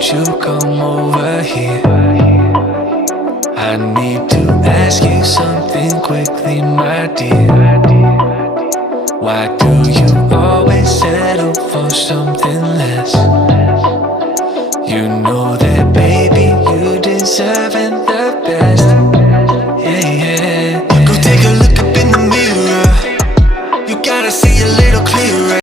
won't you come over here? I need to ask you something quickly, my dear. Why do you always settle for something less? You know that, baby, you deserve an